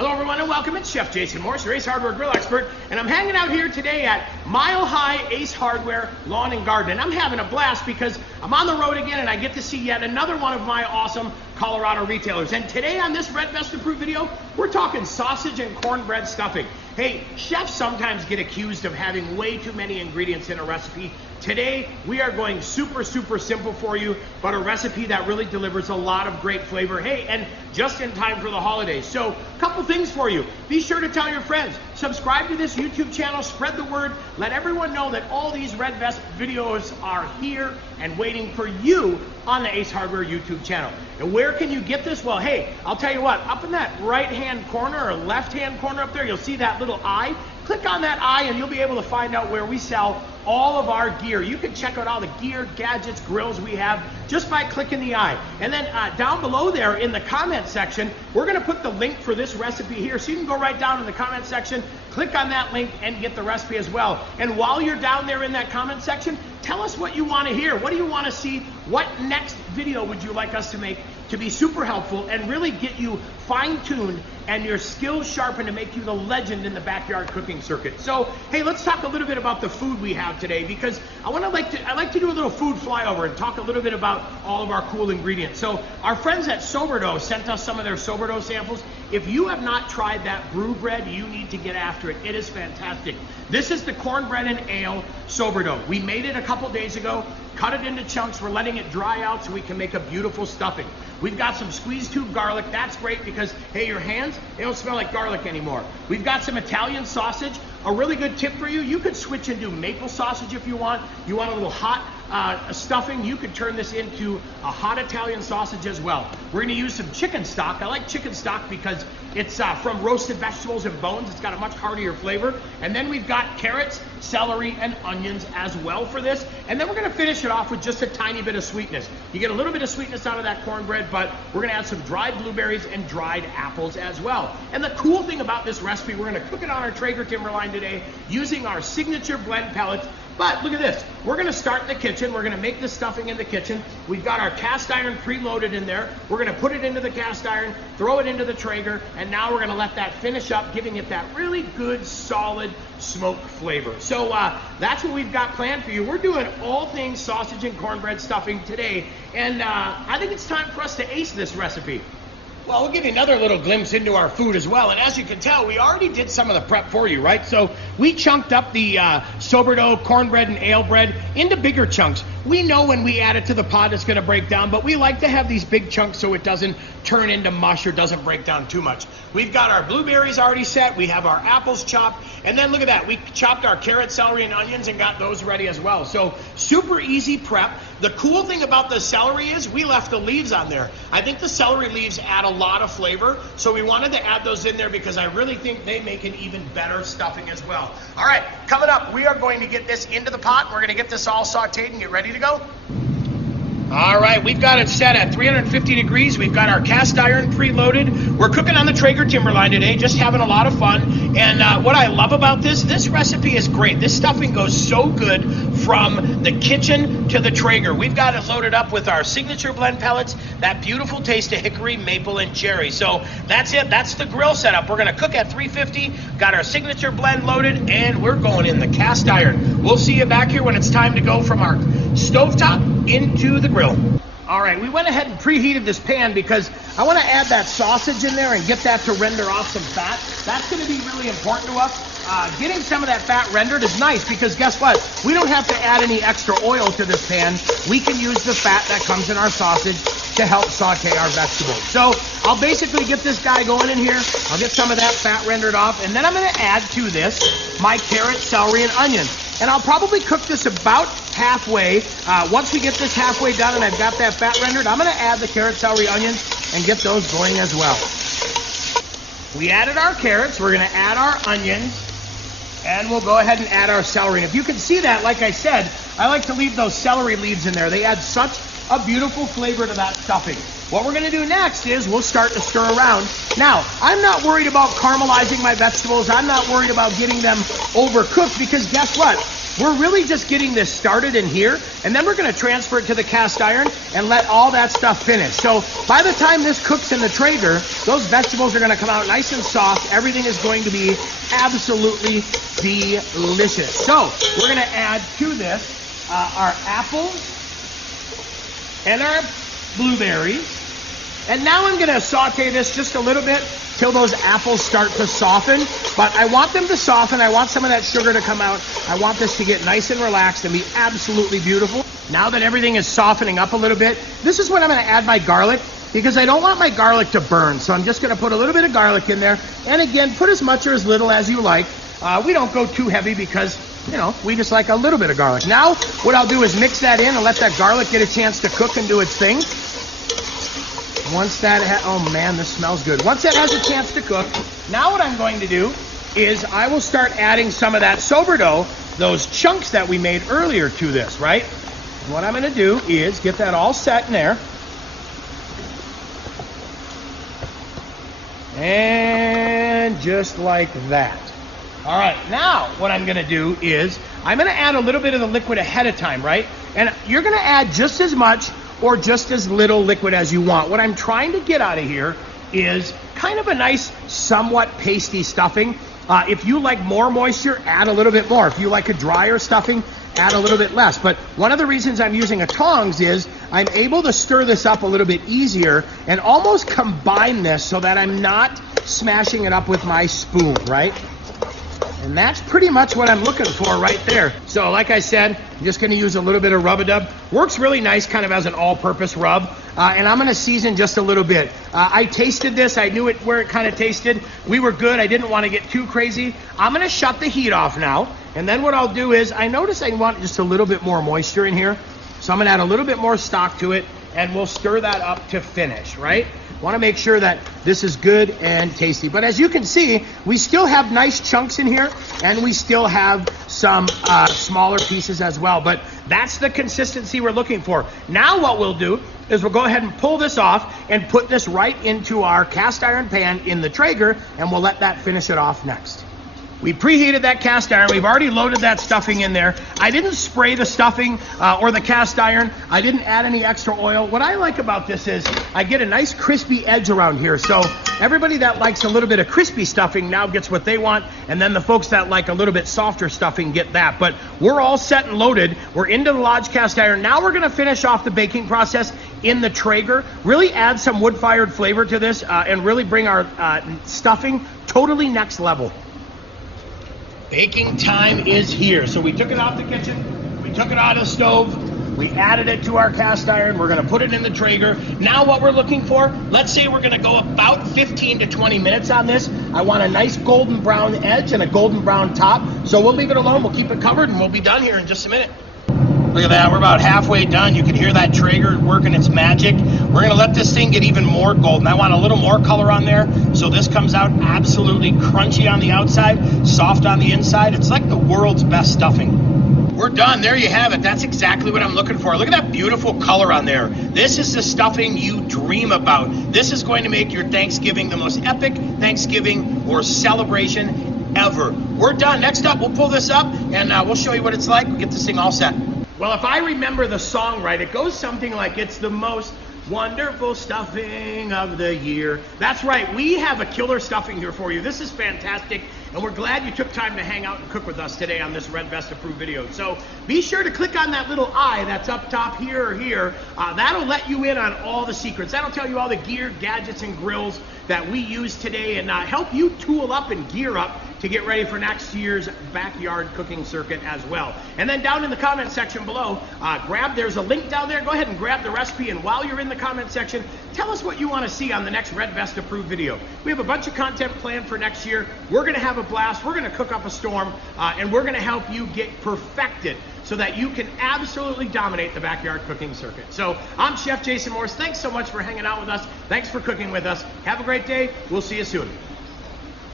Hello everyone and welcome. It's Chef Jason Morse, your Ace Hardware grill expert, and I'm hanging out here today at Mile High Ace Hardware Lawn and Garden. And I'm having a blast because I'm on the road again and I get to see yet another one of my awesome Colorado retailers. And today on this Red Vest approved video, we're talking sausage and cornbread stuffing. Hey, chefs sometimes get accused of having way too many ingredients in a recipe. Today, we are going super simple for you, but a recipe that really delivers a lot of great flavor. Hey, and just in time for the holidays. So, a couple things for you. Be sure to tell your friends. Subscribe to this YouTube channel, spread the word. Let everyone know that all these Red Vest videos are here and waiting for you on the Ace Hardware YouTube channel. And where can you get this? Well, hey, I'll tell you what, up in that right-hand corner or left-hand corner up there, you'll see that little eye. Click on that eye and you'll be able to find out where we sell all of our gear. You can check out all the gear, gadgets, grills we have just by clicking the eye. And then down below there in the comment section, we're gonna put the link for this recipe here. So you can go right down in the comment section, click on that link and get the recipe as well. And while you're down there in that comment section, tell us what you wanna hear. What do you wanna see? What next video would you like us to make to be super helpful and really get you fine-tuned and your skills sharpened to make you the legend in the backyard cooking circuit. So, hey, let's talk a little bit about the food we have today because I like to do a little food flyover and talk a little bit about all of our cool ingredients. So, our friends at Sourdough sent us some of their Sourdough samples. If you have not tried that brew bread, you need to get after it. It is fantastic. This is the cornbread and ale Sourdough. We made it a couple days ago, cut it into chunks. We're letting it dry out so we can make a beautiful stuffing. We've got some squeezed tube garlic. That's great because, hey, your hands, they don't smell like garlic anymore. We've got some Italian sausage. A really good tip for you, you could switch and do maple sausage if you want. You want a little hot stuffing, you could turn this into a hot Italian sausage as well. We're gonna use some chicken stock. I like chicken stock because it's from roasted vegetables and bones. It's got a much heartier flavor. And then we've got carrots, celery, and onions as well for this. And then we're gonna finish it off with just a tiny bit of sweetness. You get a little bit of sweetness out of that cornbread, but we're gonna add some dried blueberries and dried apples as well. And the cool thing about this recipe, we're gonna cook it on our Traeger Timberline today using our signature blend pellets. But look at this, we're gonna start in the kitchen. We're gonna make the stuffing in the kitchen. We've got our cast iron preloaded in there. We're gonna put it into the cast iron, throw it into the Traeger, and now we're gonna let that finish up, giving it that really good, solid smoke flavor. So that's what we've got planned for you. We're doing all things sausage and cornbread stuffing today, and I think it's time for us to ace this recipe. Well, we'll give you another little glimpse into our food as well. And as you can tell, we already did some of the prep for you, right? So we chunked up the Sourdough cornbread and ale bread into bigger chunks. We know when we add it to the pot, it's gonna break down, but we like to have these big chunks so it doesn't turn into mush or doesn't break down too much. We've got our blueberries already set. We have our apples chopped. And then look at that. We chopped our carrot, celery, and onions and got those ready as well. So super easy prep. The cool thing about the celery is we left the leaves on there. I think the celery leaves add a lot of flavor. So we wanted to add those in there because I really think they make an even better stuffing as well. All right, coming up, we are going to get this into the pot. We're gonna get this all sauteed and get ready to go. All right, we've got it set at 350 degrees. We've got our cast iron preloaded. We're cooking on the Traeger Timberline today, just having a lot of fun. And what I love about this recipe is great. This stuffing goes so good from the kitchen to the Traeger. We've got it loaded up with our signature blend pellets, that beautiful taste of hickory, maple, and cherry. So that's it, that's the grill setup. We're gonna cook at 350, got our signature blend loaded, and we're going in the cast iron. We'll see you back here when it's time to go from our stovetop into the grill. All right, we went ahead and preheated this pan because I want to add that sausage in there and get that to render off some fat. That's going to be really important to us. Getting some of that fat rendered is nice because guess what? We don't have to add any extra oil to this pan. We can use the fat that comes in our sausage to help saute our vegetables. So I'll basically get this guy going in here. I'll get some of that fat rendered off, and then I'm going to add to this my carrot, celery, and onion. And I'll probably cook this about halfway. Once we get this halfway done and I've got that fat rendered, I'm gonna add the carrot, celery, onions and get those going as well. We added our carrots, we're gonna add our onions, and we'll go ahead and add our celery. And if you can see that, like I said, I like to leave those celery leaves in there. They add such a beautiful flavor to that stuffing. What we're gonna do next is we'll start to stir around. Now, I'm not worried about caramelizing my vegetables. I'm not worried about getting them overcooked because guess what? we're really just getting this started in here, and then we're gonna transfer it to the cast iron and let all that stuff finish. So by the time this cooks in the Traeger, those vegetables are gonna come out nice and soft. Everything is going to be absolutely delicious. So we're gonna add to this our apples and our blueberries. And now I'm gonna saute this just a little bit till those apples start to soften. But I want them to soften. I want some of that sugar to come out. I want this to get nice and relaxed and be absolutely beautiful. Now that everything is softening up a little bit, this is when I'm gonna add my garlic, because I don't want my garlic to burn. So I'm just gonna put a little bit of garlic in there. And again, put as much or as little as you like. We don't go too heavy because, you know, we just like a little bit of garlic. Now, what I'll do is mix that in and let that garlic get a chance to cook and do its thing. Once that, oh man, this smells good. Once that has a chance to cook, now what I'm going to do is I will start adding some of that sourdough, those chunks that we made earlier to this, right? And what I'm gonna do is get that all set in there. And just like that. All right, now what I'm gonna do is I'm gonna add a little bit of the liquid ahead of time, right? And you're gonna add just as much or just as little liquid as you want. What I'm trying to get out of here is kind of a nice, somewhat pasty stuffing. If you like more moisture, add a little bit more. If you like a drier stuffing, add a little bit less. But one of the reasons I'm using a tongs is I'm able to stir this up a little bit easier and almost combine this so that I'm not smashing it up with my spoon, right? And that's pretty much what I'm looking for right there. So like I said, I'm just gonna use a little bit of rub-a-dub. Works really nice kind of as an all-purpose rub. And I'm gonna season just a little bit. I tasted this, I knew it where it kind of tasted. We were good, I didn't want to get too crazy. I'm gonna shut the heat off now. And then what I'll do is, I notice I want just a little bit more moisture in here. So I'm gonna add a little bit more stock to it and we'll stir that up to finish, right? Want to make sure that this is good and tasty. But as you can see, we still have nice chunks in here and we still have some smaller pieces as well. But that's the consistency we're looking for. Now what we'll do is we'll go ahead and pull this off and put this right into our cast iron pan in the Traeger, and we'll let that finish it off next. We preheated that cast iron. We've already loaded that stuffing in there. I didn't spray the stuffing or the cast iron. I didn't add any extra oil. What I like about this is I get a nice crispy edge around here. So everybody that likes a little bit of crispy stuffing now gets what they want. And then the folks that like a little bit softer stuffing get that. But we're all set and loaded. We're into the Lodge cast iron. Now we're gonna finish off the baking process in the Traeger. Really add some wood-fired flavor to this and really bring our stuffing totally next level. Baking time is here. So we took it out the kitchen, we took it out of the stove, we added it to our cast iron, we're gonna put it in the Traeger. Now what we're looking for, let's say we're gonna go about 15 to 20 minutes on this. I want a nice golden brown edge and a golden brown top. So we'll leave it alone, we'll keep it covered, and we'll be done here in just a minute. Look at that, we're about halfway done. You can hear that Traeger working its magic. We're gonna let this thing get even more golden. I want a little more color on there, so this comes out absolutely crunchy on the outside, soft on the inside. It's like the world's best stuffing. We're done, there you have it. That's exactly what I'm looking for. Look at that beautiful color on there. This is the stuffing you dream about. This is going to make your Thanksgiving the most epic Thanksgiving or celebration ever. We're done. Next up, we'll pull this up and we'll show you what it's like. We'll get this thing all set. Well, if I remember the song right, it goes something like, it's the most wonderful stuffing of the year. That's right, we have a killer stuffing here for you. This is fantastic, and we're glad you took time to hang out and cook with us today on this Red Vest approved video. So be sure to click on that little eye that's up top here or here. That'll let you in on all the secrets. That'll tell you all the gear, gadgets, and grills that we use today and help you tool up and gear up to get ready for next year's backyard cooking circuit as well. And then down in the comment section below, there's a link down there. Go ahead and grab the recipe, and while you're in the comment section, tell us what you want to see on the next Red Vest approved video. We have a bunch of content planned for next year. We're gonna have a blast, we're gonna cook up a storm, and we're gonna help you get perfected so that you can absolutely dominate the backyard cooking circuit. So I'm Chef Jason Morse. Thanks so much for hanging out with us. Thanks for cooking with us. Have a great day. We'll see you soon.